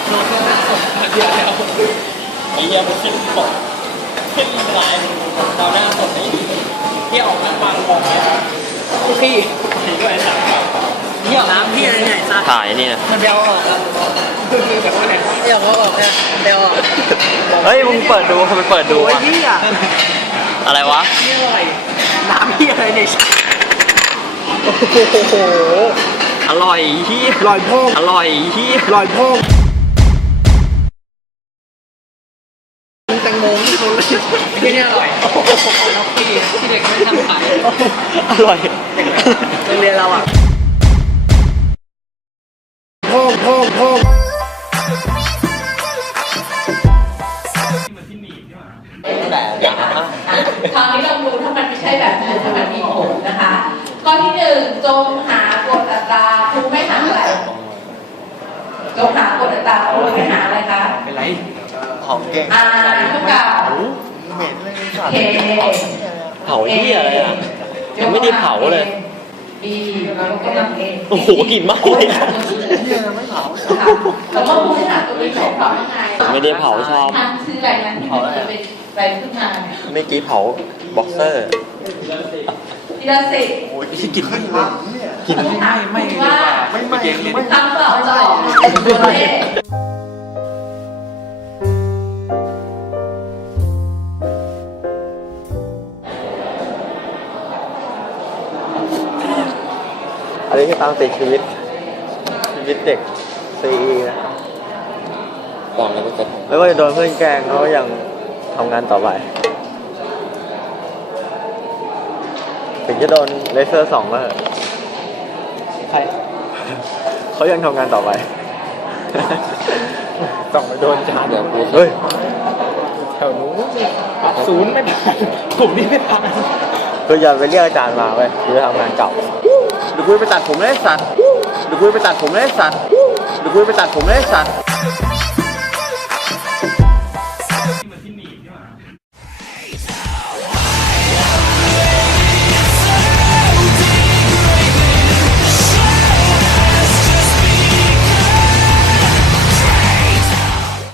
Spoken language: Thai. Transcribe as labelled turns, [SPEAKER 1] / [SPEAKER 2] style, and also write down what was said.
[SPEAKER 1] โลเคชั่นหน้าสดเดียวแล้วไอ้เหี้ยมันขึ้นปกขึ้นลายเราหน้าสดไอ้ที่ออกมาวางบอกเนี่ยพี่ด้วยสามนี่ออกน้ำพี่อะไรเนี่ยซาถ่ายนี่นะมันเบลออกครับแบบว่าไหนเบลออกเนี่ยเบลออก
[SPEAKER 2] เฮ้ยมึงเปิดดูมันเปิดดูอ่ะอะไรวะ
[SPEAKER 1] นี่อะไรน้ำพี่อะไรเนี่ยโอ้โห
[SPEAKER 2] อร่อยที่
[SPEAKER 1] อร่อยพ่อ
[SPEAKER 2] อร่อยที่
[SPEAKER 1] อร่อยพ่อแตงโมที่เขาเลยที่นี่อร่อยล็อกกี้ที่เด็กไม่ทำขาย
[SPEAKER 2] อร่อย
[SPEAKER 1] โรงเรียนเราอ่ะพ่อ
[SPEAKER 2] แต่
[SPEAKER 3] คราวนี้ลองดูถ้ามันไม่ใช่แบบนั้นถ้ามันมีผลนะคะข้อที่1จงหากฎอัตราครูไม่หาอะไรจงหากฎอัตราครูไม่หาอะไรคะ
[SPEAKER 2] เป็นไรของเก่ง
[SPEAKER 3] เท่ากับ
[SPEAKER 2] เหม็นเลยสัตว์
[SPEAKER 3] เค
[SPEAKER 2] เผาที่อะไรอ่ะยังไม่ได้เผาเลย
[SPEAKER 3] บีแล้วก็นำเอ
[SPEAKER 2] โอ้โหกลิ่นมากเลย
[SPEAKER 3] เนี่ยไม่เผาแต่ว่าครูไม่หาตัวนี้เผายังไง
[SPEAKER 2] ไม่ได้เผาชอบ
[SPEAKER 3] ทำซื้ออะไรนั้นที่มันจะเป็นอะไรขึ้นมา
[SPEAKER 2] เมื่อกี้เผาบ็อกเซอร์
[SPEAKER 3] ทีละสิ
[SPEAKER 2] โอ้ยกลิ่นขึ้นเลย
[SPEAKER 3] กลิ่น
[SPEAKER 2] ไม่เก่งเลย
[SPEAKER 3] คำตอบจะออกมาเป็นตัวเลข
[SPEAKER 2] อันนี้คือตามติดชีวิตเด็กซีนะตอนแล้วก็จะโดนเพื่อนแกล้งเขายังทำงานต่อไปถึงจะโดนเลเซอร์2ก็เถอะ
[SPEAKER 1] ใคร
[SPEAKER 2] เขายังทำงานต่อไป
[SPEAKER 1] ต้องไปโดนจาน
[SPEAKER 2] เดี๋ยวกูเฮ้ย
[SPEAKER 1] แถวนู้นศูนย์ไม่ผ่านผมนี่ไม่ผ่าน
[SPEAKER 2] คืออย่าไปเรียกอาจารย์มาเว้ยคือทำงานเก่าเดี๋ยวกูไปตัดผมเลยสัตว์เดี๋ยวกูไปตัดผมเลยสัตว์